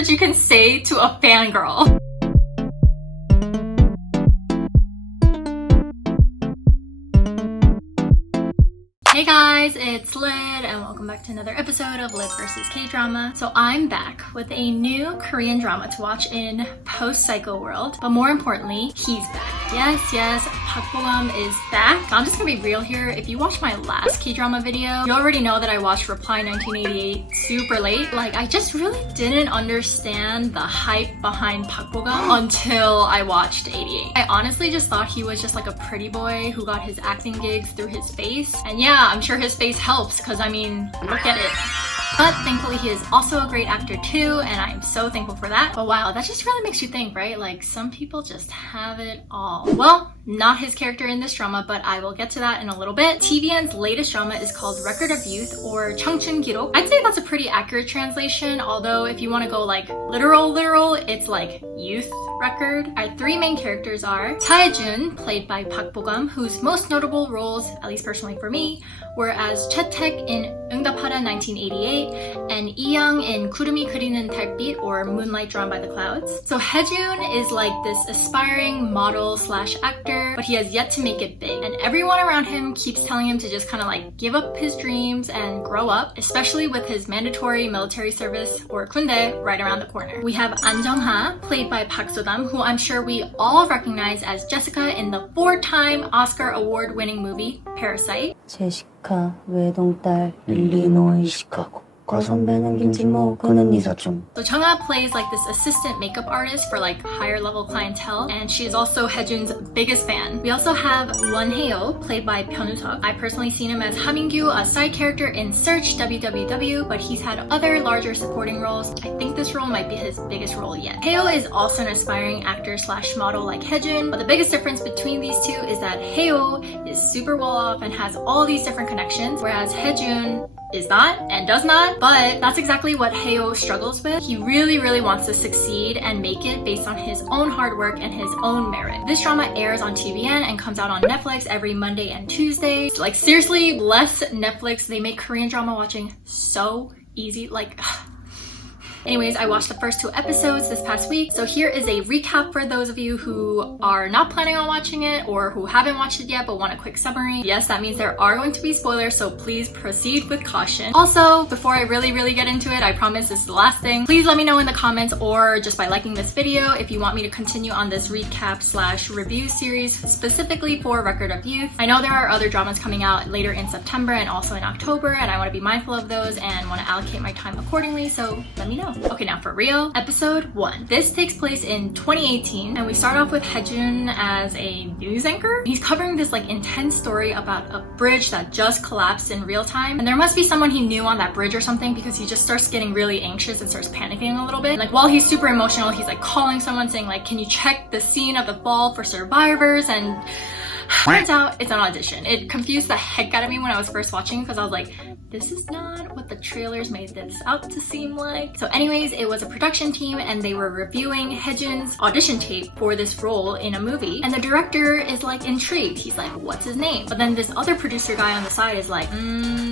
words you can say to a fangirl. Hey guys, it's Lyd and welcome back to another episode of Lyd versus K-Drama. So I'm back with a new Korean drama to watch in post-psycho world, but more importantly, he's back. Yes, Park Bo-gum is back. I'm just gonna be real here. If you watched my last K-drama video, you already know that I watched Reply 1988 super late. Like, I just really didn't understand the hype behind Park Bo-gum until I watched 88. I honestly just thought he was just like a pretty boy who got his acting gigs through his face. And yeah, I'm sure his face helps because I mean, look at it. But thankfully he is also a great actor too, and I'm so thankful for that. But wow, that just really makes you think, right? Like, some people just have it all. Well, not his character in this drama, but I will get to that in a little bit. TVN's latest drama is called Record of Youth, or 청춘기록. I'd say that's a pretty accurate translation, although if you want to go like literal, it's like youth record. Our three main characters are Tae-jun, played by Park Bo-gum, whose most notable roles, at least personally for me, were as Chae-taek in 응답하라 1988 and Lee-young in 구름이 그리는 달빛, or Moonlight Drawn by the Clouds. So Hae-jun is like this aspiring model slash actor, but he has yet to make it big. And everyone around him keeps telling him to just kind of like give up his dreams and grow up, especially with his mandatory military service, or 군대, right around the corner. We have An Jung-ha, played by Park So-dam, who I'm sure we all recognize as Jessica in the 4-time Oscar award-winning movie Parasite. 제시카 외동딸 일리노이 시카고 과선배는 김진모 그는 이사촌. So Jung-ha plays like this assistant makeup artist for like higher level clientele, and she is also Hae-jun's biggest fan. We also have Won Hye-oh, played by Byeon. I personally seen him as Ha-min-gyu, a side character in Search WWW, but he's had other larger supporting roles. I think this role might be his biggest role yet. Hye-oh is also an aspiring actor slash model like Hae-jun, but the biggest difference between these two is that Hye-oh is super well off and has all these different connections, whereas Hae-jun is not and does not. But that's exactly what Hye-oh struggles with. He really wants to succeed and make it based on his own hard work and his own merit. This drama airs on TVN and comes out on Netflix every Monday and Tuesday. Like, seriously, bless Netflix. They make Korean drama watching so easy. Like, anyways, I watched the first 2 episodes this past week, so here is a recap for those of you who are not planning on watching it or who haven't watched it yet but want a quick summary. Yes, that means there are going to be spoilers, so please proceed with caution. Also, before I really get into it, I promise this is the last thing, please let me know in the comments or just by liking this video if you want me to continue on this recap slash review series specifically for Record of Youth. I know there are other dramas coming out later in September and also in October, and I want to be mindful of those and want to allocate my time accordingly, so let me know. Okay, now for real, episode 1. This takes place in 2018, and we start off with Hae-jun as a news anchor. He's covering this like intense story about a bridge that just collapsed in real time, and there must be someone he knew on that bridge or something, because he just starts getting really anxious and starts panicking a little bit. Like, while he's super emotional, he's like calling someone saying like, can you check the scene of the fall for survivors? And turns out it's an audition. It confused the heck out of me when I was first watching, because I was like, this is not what the trailers made this out to seem like. So anyways, it was a production team and they were reviewing Hae-jun's audition tape for this role in a movie, and the director is like intrigued. He's like, what's his name? But then this other producer guy on the side is like,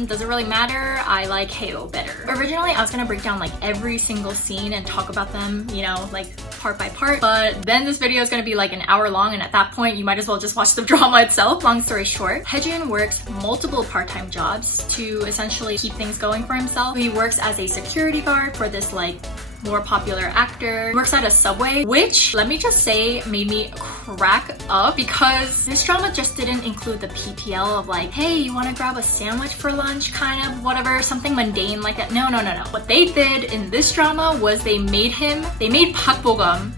does it really matter? I like Hye-oh better. Originally, I was gonna break down like every single scene and talk about them, you know, like part by part, but then this video is gonna be like an hour long, and at that point you might as well just watch the drama itself. Long story short, Hae-jun works multiple part-time jobs to essentially keep things going for himself. He works as a security guard for this like more popular actor. He works at a Subway, which, let me just say, made me crack up, because this drama just didn't include the PPL of like, hey, you want to grab a sandwich for lunch, kind of whatever, something mundane like that. No. What they did in this drama was they made Park Bo-gum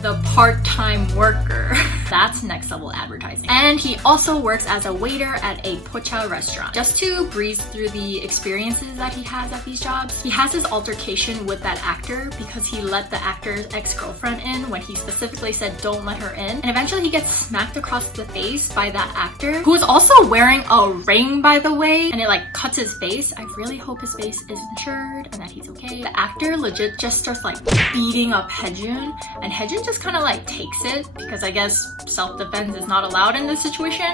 the part-time worker. That's next level advertising. And he also works as a waiter at a pocha restaurant. Just to breeze through the experiences that he has at these jobs, he has his altercation with that actor because he let the actor's ex-girlfriend in when he specifically said don't let her in. And eventually he gets smacked across the face by that actor, who is also wearing a ring, by the way, and it like cuts his face. I really hope his face is insured and that he's okay. The actor legit just starts like beating up Hae-jun, and Hae-jun just just kind of like takes it because I guess self-defense is not allowed in this situation.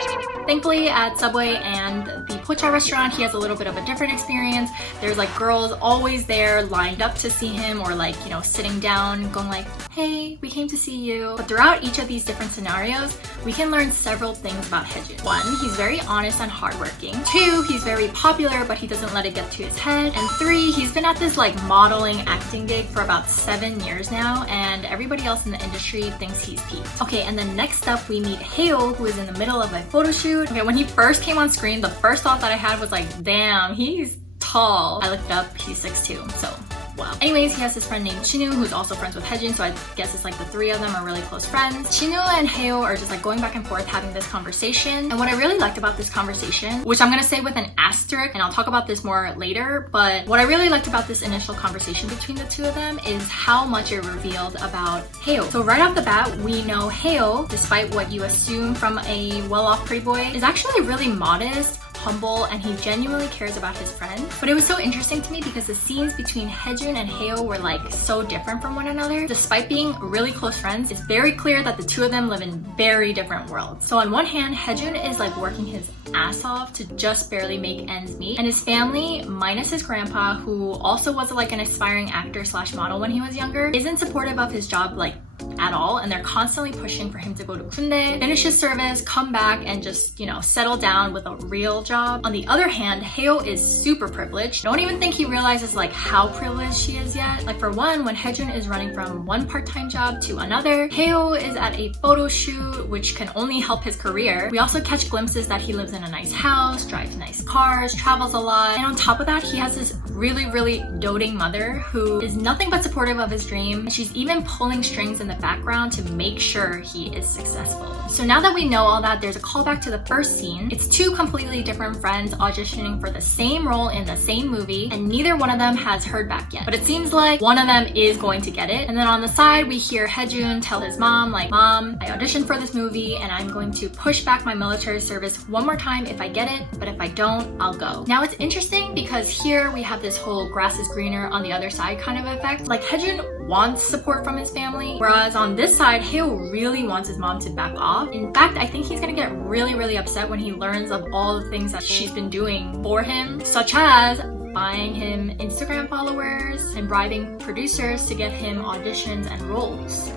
Thankfully at Subway and the Pocha restaurant, he has a little bit of a different experience. There's like girls always there lined up to see him, or like, you know, sitting down going like, hey, we came to see you. But throughout each of these different scenarios, we can learn several things about Haejun. 1, he's very honest and hardworking. 2, he's very popular but he doesn't let it get to his head. And 3, he's been at this like modeling acting gig for about 7 years now, and everybody else in the industry thinks he's peaked. Okay, and then next up we meet Haeo, who is in the middle of a photo shoot. Okay, when he first came on screen, the first thought that I had was like, damn, he's tall. I looked up, he's 6'2", so wow. Anyways, he has his friend named Chinu, who's also friends with Haejun, so I guess it's like the 3 of them are really close friends. Chinu and Haeo are just like going back and forth having this conversation. And what I really liked about this conversation, which I'm gonna say with an asterisk, and I'll talk about this more later, but what I really liked about this initial conversation between the 2 of them is how much it revealed about Haeo. So right off the bat, we know Haeo, despite what you assume from a well-off pretty boy, is actually really modest, humble, and he genuinely cares about his friends. But it was so interesting to me because the scenes between Haejun and Haeo were like so different from one another. Despite being really close friends, it's very clear that the 2 of them live in very different worlds. So on one hand, Haejun is like working his ass off to just barely make ends meet, and his family, minus his grandpa, who also was like an aspiring actor slash model when he was younger, isn't supportive of his job like at all, and they're constantly pushing for him to go to Kunde, finish his service, come back, and just, you know, settle down with a real job. On the other hand, Haeo is super privileged. Don't even think he realizes like how privileged she is yet. Like for one, when Haejun is running from one part-time job to another, Haeo is at a photo shoot, which can only help his career. We also catch glimpses that he lives in a nice house, drives nice cars, travels a lot, and on top of that, he has this really doting mother who is nothing but supportive of his dream. She's even pulling strings in the background to make sure he is successful. So now that we know all that, there's a callback to the first scene. It's 2 completely different friends auditioning for the same role in the same movie, and neither one of them has heard back yet. But it seems like one of them is going to get it. And then on the side, we hear Haejun tell his mom, like, Mom, I auditioned for this movie and I'm going to push back my military service one more time if I get it, but if I don't, I'll go. Now it's interesting because here we have this whole grass is greener on the other side kind of effect. Like Haejun wants support from his family, whereas on this side, Haeo really wants his mom to back off. In fact, I think he's gonna get really upset when he learns of all the things that she's been doing for him, such as buying him Instagram followers and bribing producers to get him auditions and roles.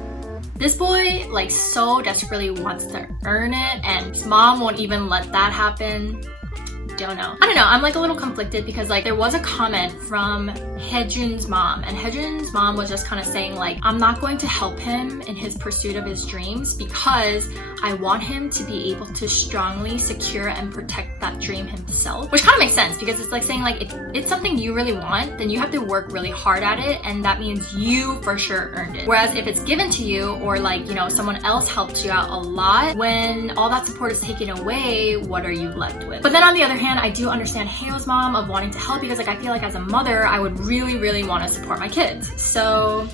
This boy like so desperately wants to earn it, and his mom won't even let that happen. Don't know. I don't know, I'm like a little conflicted because like there was a comment from Haejun's mom, and Haejun's mom was just kind of saying like, I'm not going to help him in his pursuit of his dreams because I want him to be able to strongly secure and protect that dream himself. Which kind of makes sense because it's like saying like, if it's something you really want, then you have to work really hard at it, and that means you for sure earned it. Whereas if it's given to you, or like, you know, someone else helped you out a lot, when all that support is taken away, what are you left with? But then on the other hand, I do understand Haeo's mom of wanting to help because like I feel like as a mother, I would really want to support my kids. So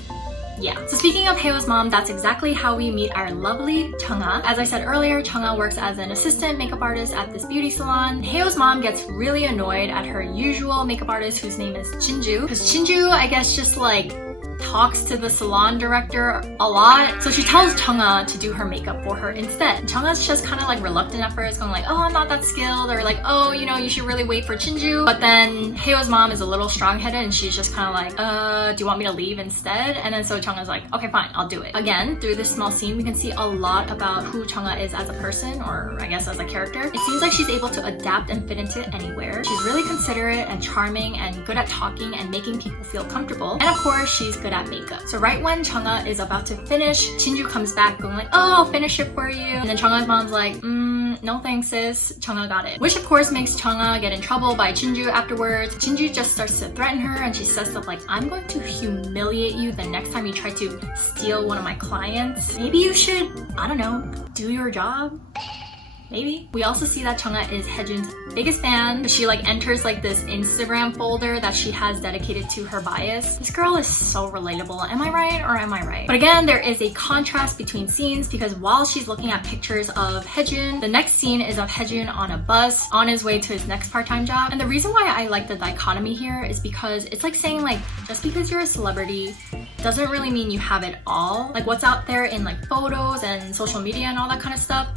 yeah. So speaking of Haeo's mom, that's exactly how we meet our lovely Chungha. As I said earlier, Chungha works as an assistant makeup artist at this beauty salon. Haeo's mom gets really annoyed at her usual makeup artist whose name is Jinju, because Jinju, I guess, just like talks to the salon director a lot. So she tells Chungha to do her makeup for her instead. Chungha's just kind of like reluctant at first, going like, oh, I'm not that skilled, or like, oh, you know, you should really wait for Jinju. But then Haeo's mom is a little strong-headed and she's just kind of like, do you want me to leave instead? And then so Chungha's like, okay, fine, I'll do it. Again, through this small scene, we can see a lot about who Chungha is as a person, or I guess as a character. It seems like she's able to adapt and fit into anywhere. She's really considerate and charming and good at talking and making people feel comfortable. And of course, she's good at makeup. So right when Chungha is about to finish, Jinju comes back going like, oh, I'll finish it for you. And then Chungha's mom's like, no thanks sis, Chungha got it. Which of course makes Chungha get in trouble by Jinju afterwards. Jinju just starts to threaten her and she says stuff like, I'm going to humiliate you the next time you try to steal one of my clients. Maybe you should, I don't know, do your job? Maybe. We also see that Chungha is Haejun's biggest fan. She like enters like this Instagram folder that she has dedicated to her bias. This girl is so relatable. Am I right or am I right? But again, there is a contrast between scenes because while she's looking at pictures of Haejun, the next scene is of Haejun on a bus on his way to his next part-time job. And the reason why I like the dichotomy here is because it's like saying like, just because you're a celebrity doesn't really mean you have it all. Like what's out there in like photos and social media and all that kind of stuff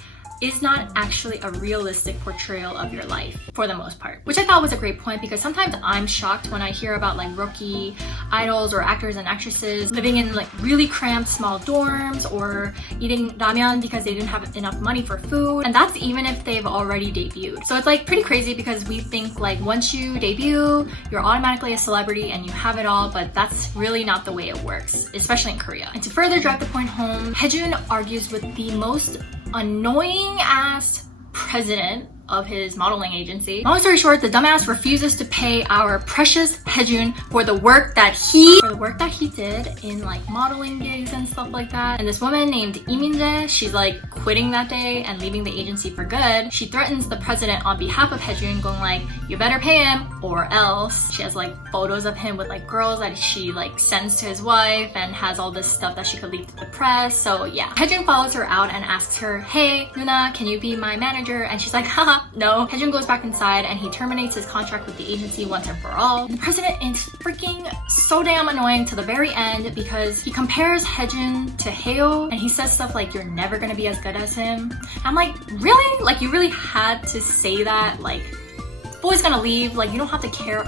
is not actually a realistic portrayal of your life for the most part. Which I thought was a great point because sometimes I'm shocked when I hear about like rookie idols or actors and actresses living in like really cramped small dorms or eating ramen because they didn't have enough money for food. And that's even if they've already debuted. So it's like pretty crazy because we think like once you debut, you're automatically a celebrity and you have it all, but that's really not the way it works, especially in Korea. And to further drive the point home, Haejun argues with the most annoying ass president of his modeling agency. Long story short, the dumbass refuses to pay our precious Haejun for the work that he did in like modeling gigs and stuff like that. And this woman named Lee Min-jae, she's like quitting that day and leaving the agency for good. She threatens the president on behalf of Haejun, going like, you better pay him or else. She has like photos of him with like girls that she like sends to his wife and has all this stuff that she could leak to the press. So yeah, Haejun follows her out and asks her, hey Nuna, can you be my manager? And she's like, haha, no. Haejun goes back inside and he terminates his contract with the agency once and for all. And the president is freaking so damn annoying to the very end because he compares Haejun to Haeo and he says stuff like, you're never gonna be as good as him. And I'm like, really? Like you really had to say that? Like, boy's gonna leave, like you don't have to care.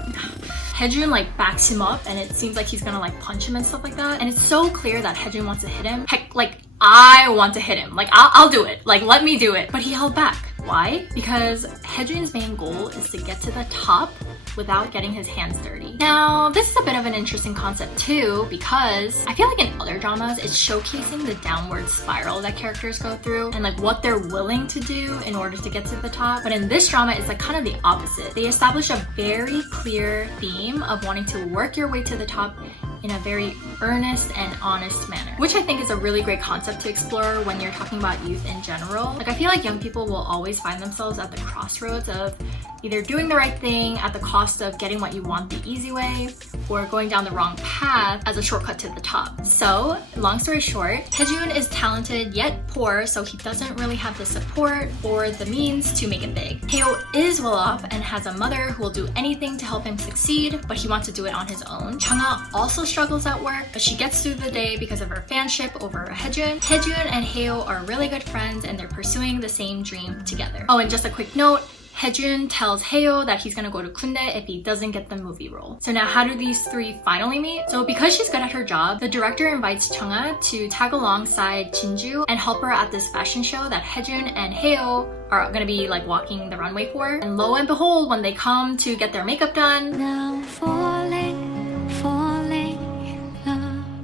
Haejun like backs him up and it seems like he's gonna like punch him and stuff like that. And it's so clear that Haejun wants to hit him. Heck, like I want to hit him. Like I'll do it. Like let me do it. But he held back. Why? Because Haejun's main goal is to get to the top without getting his hands dirty. Now, this is a bit of an interesting concept too because I feel like in other dramas, it's showcasing the downward spiral that characters go through and like what they're willing to do in order to get to the top. But in this drama, it's like kind of the opposite. They establish a very clear theme of wanting to work your way to the top in a very earnest and honest manner, which I think is a really great concept to explore when you're talking about youth in general. Like I feel like young people will always find themselves at the crossroads of either doing the right thing at the cost of getting what you want the easy way or going down the wrong path as a shortcut to the top. So, long story short, Haejun is talented yet poor, so he doesn't really have the support or the means to make it big. Haeo is well off and has a mother who will do anything to help him succeed, but he wants to do it on his own. Changha also struggles at work, but she gets through the day because of her fanship over Haejun. Haejun and Haeo are really good friends and they're pursuing the same dream together. Oh, and just a quick note, Haejun tells Haeo that he's gonna go to Kundae if he doesn't get the movie role. So now how do these three finally meet? So because she's good at her job, the director invites Changha to tag alongside Jinju and help her at this fashion show that Haejun and Haeo are gonna be like walking the runway for. And lo and behold, when they come to get their makeup done, Now I'm falling in love,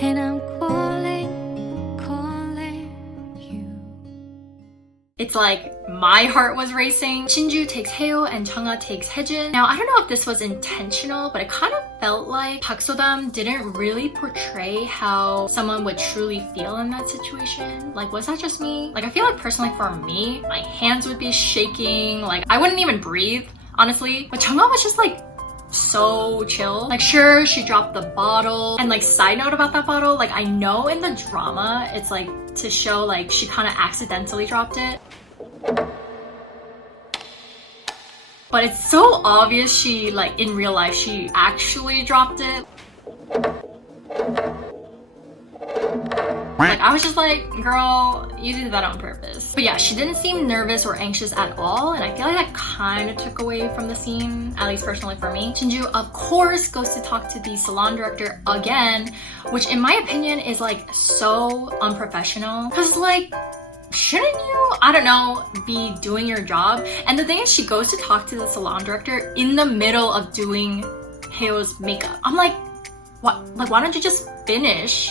and I'm calling you. it's like my heart was racing. Jinju takes Haeo and Changha takes Haejun. Now I don't know if this was intentional, but it kind of felt like Park So-dam didn't really portray how someone would truly feel in that situation. Like, was that just me? Like, I feel like personally for me, my hands would be shaking. Like, I wouldn't even breathe, honestly. But Changha was just like so chill. Like, sure, she dropped the bottle. And like, side note about that bottle, like I know in the drama, it's like to show like she kind of accidentally dropped it. But it's so obvious she, like, in real life, she actually dropped it. Like, I was just like, girl, you did that on purpose. But yeah, she didn't seem nervous or anxious at all, and I feel like that kind of took away from the scene, at least personally for me. Jinju, of course, goes to talk to the salon director again, which in my opinion is, like, so unprofessional. Cause, like, shouldn't you, I don't know, be doing your job? And the thing is, she goes to talk to the salon director in the middle of doing Haeo's makeup. I'm like, what? Like, why don't you just finish?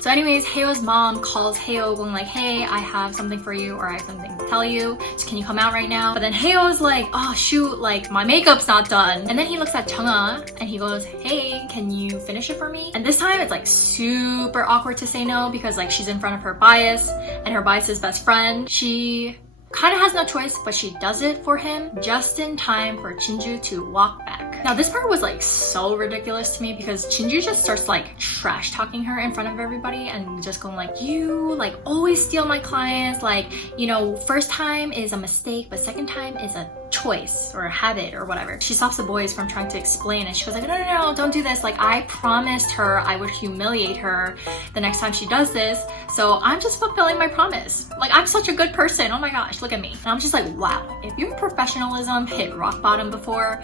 So anyways, Haeo's mom calls Haeo going like, hey, I have something for you, or I have something to tell you, so can you come out right now? But then Haeo's like, oh shoot, like my makeup's not done. And then he looks at Changha and he goes, hey, can you finish it for me? And this time it's like super awkward to say no because like she's in front of her bias and her bias's best friend. She kind of has no choice, but she does it for him just in time for Jinju to walk back. Now this part was like so ridiculous to me because Jinju just starts like trash talking her in front of everybody and just going like, you like always steal my clients, like, you know, first time is a mistake but second time is a choice or a habit or whatever. She stops the boys from trying to explain and she was like, no, don't do this. Like I promised her I would humiliate her the next time she does this, so I'm just fulfilling my promise. Like I'm such a good person, oh my gosh, look at me. And I'm just like, wow, if your professionalism hit rock bottom before,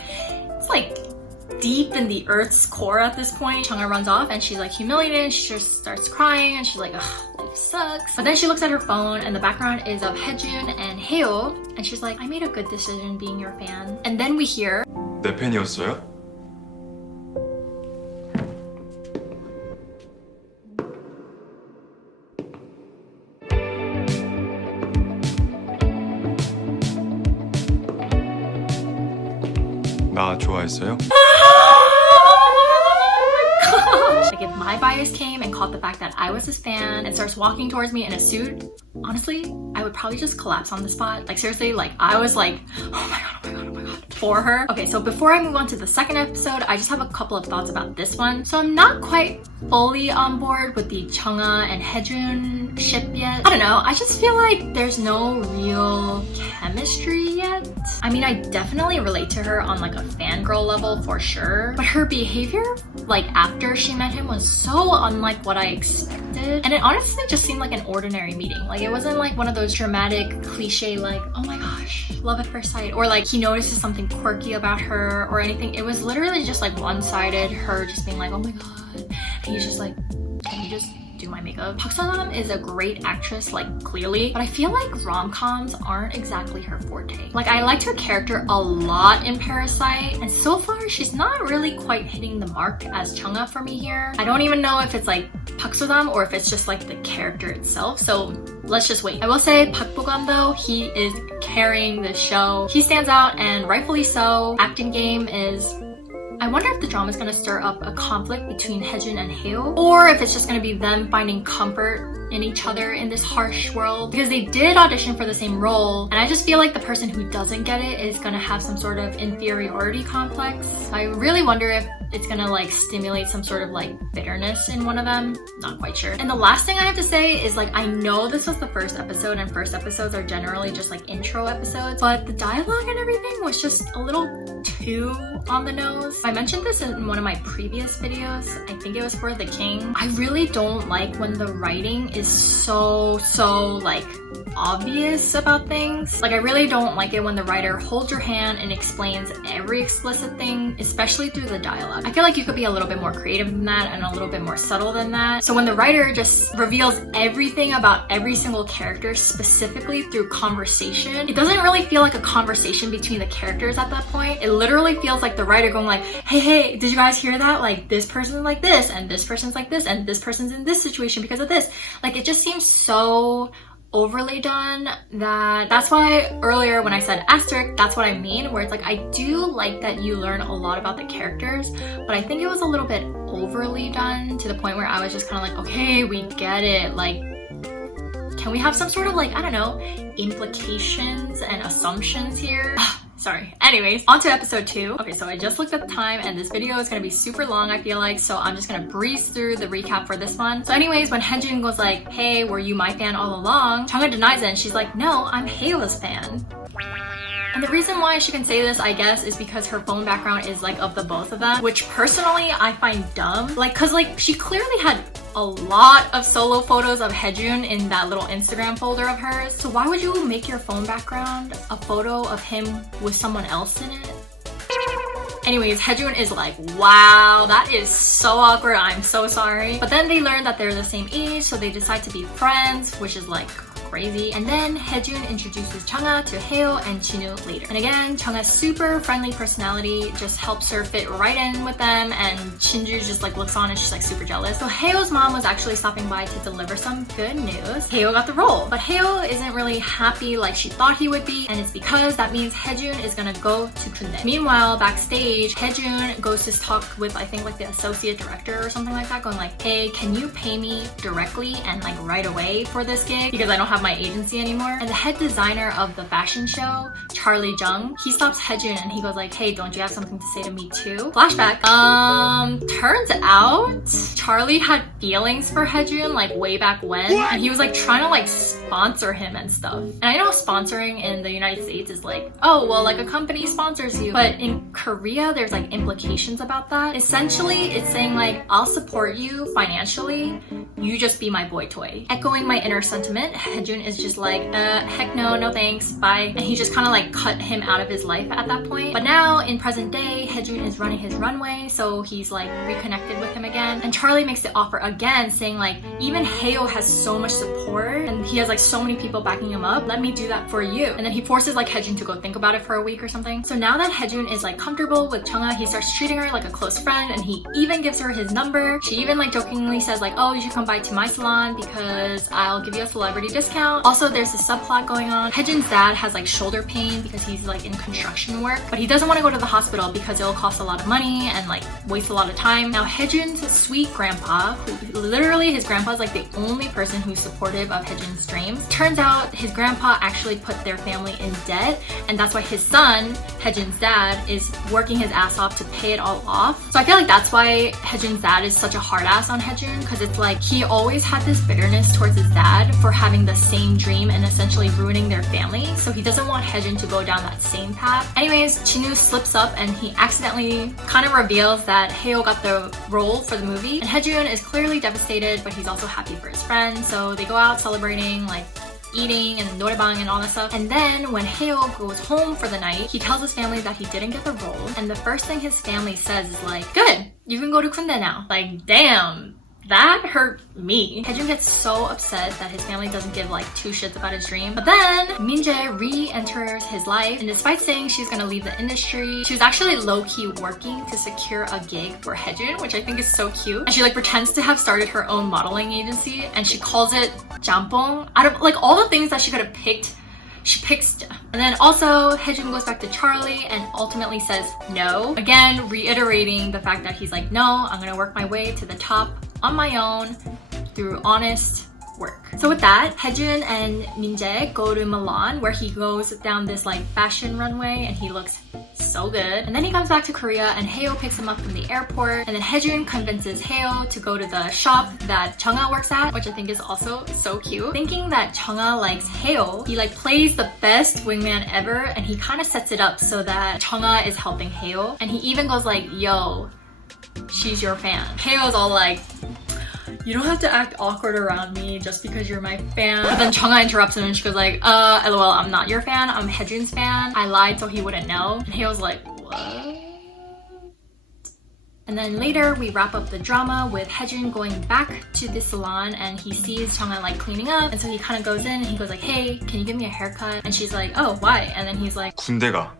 it's like deep in the earth's core at this point. Chungha runs off and she's like humiliated, she just starts crying and she's like, ugh, life sucks. But then she looks at her phone and the background is of Haejun and Haeo and she's like, I made a good decision being your fan. And then we hear 내 팬이었어요? 나 좋아했어요? Like if my bias came and caught the fact that I was his fan and starts walking towards me in a suit, honestly, I would probably just collapse on the spot. Like seriously, like I was like, oh my god, for her. Okay, so before I move on to the second episode, I just have a couple of thoughts about this one. So I'm not quite fully on board with the Chungha and Haejun ship yet. I don't know, I just feel like there's no real chemistry yet. I mean, I definitely relate to her on like a fangirl level for sure, but her behavior like after she met him was so unlike what I expected, and it honestly just seemed like an ordinary meeting. Like it wasn't like one of those dramatic cliche like, oh my gosh, love at first sight, or like he notices something quirky about her or anything. It was literally just like one-sided, her just being like, oh my god, and he's just like, can you just do my makeup? Park Sun-nam is a great actress, like clearly, but I feel like rom-coms aren't exactly her forte. Like I liked her character a lot in Parasite, and so far she's not really quite hitting the mark as Chungha for me here. I don't even know if it's like Park Sun-nam or if it's just like the character itself, so let's just wait. I will say Park Bo-gum though, he is carrying this show. He stands out and rightfully so. Acting game is, I wonder if the drama is going to stir up a conflict between Haejun and Haeo, or if it's just going to be them finding comfort in each other in this harsh world, because they did audition for the same role, and I just feel like the person who doesn't get it is going to have some sort of inferiority complex. I really wonder if it's gonna like stimulate some sort of like bitterness in one of them. Not quite sure. And the last thing I have to say is like, I know this was the first episode and first episodes are generally just like intro episodes, but the dialogue and everything was just a little too on the nose. I mentioned this in one of my previous videos. I think it was for The King. I really don't like when the writing is so like obvious about things. Like I really don't like it when the writer holds your hand and explains every explicit thing, especially through the dialogue. I feel like you could be a little bit more creative than that and a little bit more subtle than that. So when the writer just reveals everything about every single character specifically through conversation, it doesn't really feel like a conversation between the characters at that point. It literally feels like the writer going like, hey, did you guys hear that? Like this person's like this and this person's like this and this person's in this situation because of this. Like it just seems so overly done that's why earlier when I said asterisk, that's what I mean, where it's like I do like that you learn a lot about the characters, but I think it was a little bit overly done to the point where I was just kind of like, okay, we get it, like can we have some sort of like, I don't know, implications and assumptions here? Sorry. Anyways, on to episode 2. Okay, so I just looked at the time and this video is gonna be super long, I feel like, so I'm just gonna breeze through the recap for this one. So anyways, when Haejun goes like, hey, were you my fan all along? Chungha denies it and she's like, no, I'm Haeo's fan. And the reason why she can say this, I guess, is because her phone background is like of the both of them, which personally I find dumb. Like, cause like she clearly had a lot of solo photos of Haejun in that little Instagram folder of hers. So why would you make your phone background a photo of him with someone else in it? Anyways, Haejun is like, wow, that is so awkward, I'm so sorry. But then they learn that they're the same age, so they decide to be friends, which is like crazy. And then Haejun introduces Chungha to Haeo and Jinwoo later. And again, Chungha's super friendly personality just helps her fit right in with them, and Jinwoo just like looks on and she's like super jealous. So Haeo's mom was actually stopping by to deliver some good news. Haeo got the role, but Haeo isn't really happy like she thought he would be, and it's because that means Haejun is gonna go to Kundae. Meanwhile, backstage, Haejun goes to talk with, I think, like the associate director or something like that, going like, hey, can you pay me directly and like right away for this gig? Because I don't have have my agency anymore. And the head designer of the fashion show, Charlie Jung, he stops Haejun and he goes like, hey, don't you have something to say to me too? Flashback. Turns out Charlie had feelings for Haejun like way back when. And he was like trying to like sponsor him and stuff. And I know sponsoring in the United States is like, oh, well, like a company sponsors you. But in Korea, there's like implications about that. Essentially, it's saying like, I'll support you financially. You just be my boy toy. Echoing my inner sentiment, Haejun is just like, heck no thanks, bye. And he just kind of like cut him out of his life at that point. But now in present day, Haejun is running his runway, so he's like reconnected with him again. And Charlie makes the offer again, saying like, even Haeo has so much support and he has like so many people backing him up. Let me do that for you. And then he forces like Haejun to go think about it for a week or something. So now that Haejun is like comfortable with Chungha, he starts treating her like a close friend and he even gives her his number. She even like jokingly says like, oh, you should come by to my salon because I'll give you a celebrity discount. Also, there's this subplot going on. Haejun's dad has like shoulder pain because he's like in construction work, but he doesn't want to go to the hospital because it'll cost a lot of money and like waste a lot of time. Now Haejun's sweet grandpa, who literally his grandpa is like the only person who's supportive of Haejun's dreams. Turns out his grandpa actually put their family in debt, and that's why his son, Haejun's dad, is working his ass off to pay it all off. So I feel like that's why Haejun's dad is such a hard ass on Haejun, because it's like he always had this bitterness towards his dad for having the same dream and essentially ruining their family. So he doesn't want Haejun to go down that same path. Anyways, Chinu slips up and he accidentally kind of reveals that Haeo got the role for the movie. And Haejun is clearly devastated, but he's also happy for his friend. So they go out celebrating, like eating and noraebang and all that stuff. And then when Haeo goes home for the night, he tells his family that he didn't get the role. And the first thing his family says is like, good, you can go to Kunde now. Like, damn. That hurt me. Haejun gets so upset that his family doesn't give like two shits about his dream. But then Min-jae re-enters his life, and despite saying she's gonna leave the industry, she was actually low-key working to secure a gig for Haejun, which I think is so cute. And she like pretends to have started her own modeling agency, and she calls it Jampong. Out of like all the things that she could have picked, she picks. And then also Haejun goes back to Charlie and ultimately says no. Again, reiterating the fact that he's like, no, I'm gonna work my way to the top on my own through honest work. So with that, Haejun and Min-jae go to Milan, where he goes down this like fashion runway and he looks so good. And then he comes back to Korea and Haeo picks him up from the airport, and then Haejun convinces Haeo to go to the shop that Chungha works at, which I think is also so cute. Thinking that Chungha likes Haeo, he like plays the best wingman ever, and he kind of sets it up so that Chungha is helping Haeo. And he even goes like, yo, she's your fan. Haeo's all like, you don't have to act awkward around me just because you're my fan. But then Chungha interrupts him and she goes like, lol, I'm not your fan, I'm Haejun's fan. I lied so he wouldn't know. And Haeo's like, what? And then later we wrap up the drama with Haejun going back to the salon and he sees Chungha like cleaning up, and so he kind of goes in and he goes like, hey, can you give me a haircut? And she's like, oh, why? And then he's like, 군대가.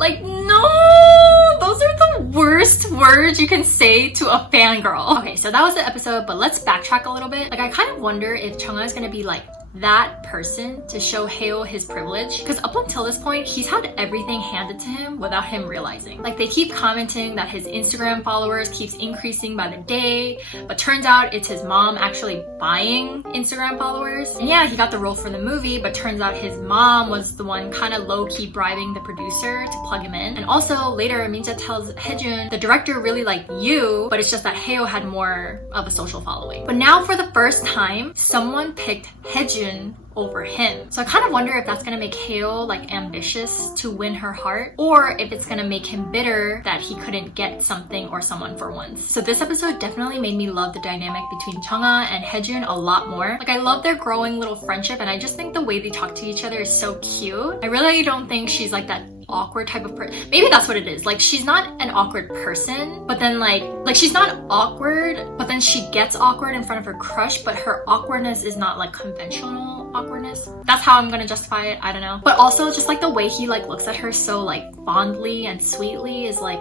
like, no! Those are the worst words you can say to a fangirl. Okay, so that was the episode, but let's backtrack a little bit. Like, I kind of wonder if Chungha is gonna be like that person to show Haeo his privilege, because up until this point he's had everything handed to him without him realizing. Like, they keep commenting that his Instagram followers keeps increasing by the day, but turns out it's his mom actually buying Instagram followers. And yeah, he got the role for the movie, but turns out his mom was the one kind of low-key bribing the producer to plug him in. And also later Min-jae tells Haejun the director really liked you, but it's just that Haeo had more of a social following. But now for the first time someone picked Haejun over him. So I kind of wonder if that's gonna make Haeo like ambitious to win her heart, or if it's gonna make him bitter that he couldn't get something or someone for once. So this episode definitely made me love the dynamic between Chungha and Haejun a lot more. Like, I love their growing little friendship, and I just think the way they talk to each other is so cute. I really don't think she's like that awkward type of person. Maybe that's what it is. Like, she's not an awkward person, but then like she's not awkward, but then she gets awkward in front of her crush, but her awkwardness is not like conventional awkwardness. That's how I'm gonna justify it. I don't know. But also just like the way he like looks at her so like fondly and sweetly is like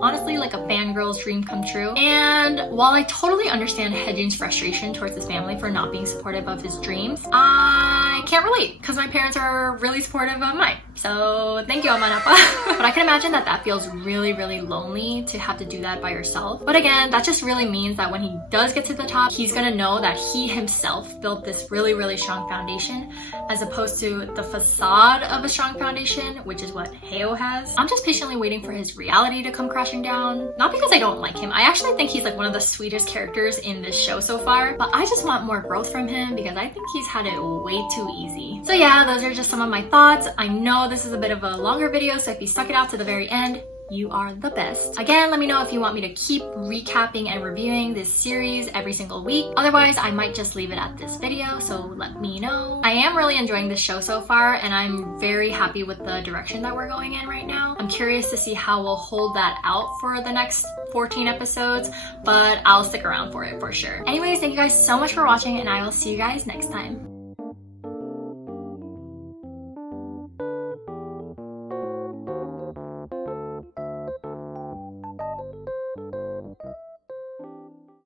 honestly like a fangirl's dream come true. And while I totally understand Haejun's frustration towards his family for not being supportive of his dreams, I can't relate because my parents are really supportive of mine. So thank you, Amma and Appa. But I can imagine that that feels really, really lonely to have to do that by yourself. But again, that just really means that when he does get to the top, he's gonna know that he himself built this really, really strong foundation, as opposed to the facade of a strong foundation, which is what Haeo has. I'm just patiently waiting for his reality to come crashing down. Not because I don't like him. I actually think he's like one of the sweetest characters in this show so far, but I just want more growth from him because I think he's had it way too easy. So yeah, those are just some of my thoughts. I know this is a bit of a longer video, so if you stuck it out to the very end, you are the best. Again, let me know if you want me to keep recapping and reviewing this series every single week. Otherwise, I might just leave it at this video, so let me know. I am really enjoying this show so far, and I'm very happy with the direction that we're going in right now. I'm curious to see how we'll hold that out for the next 14 episodes, but I'll stick around for it for sure. Anyways, thank you guys so much for watching, and I will see you guys next time.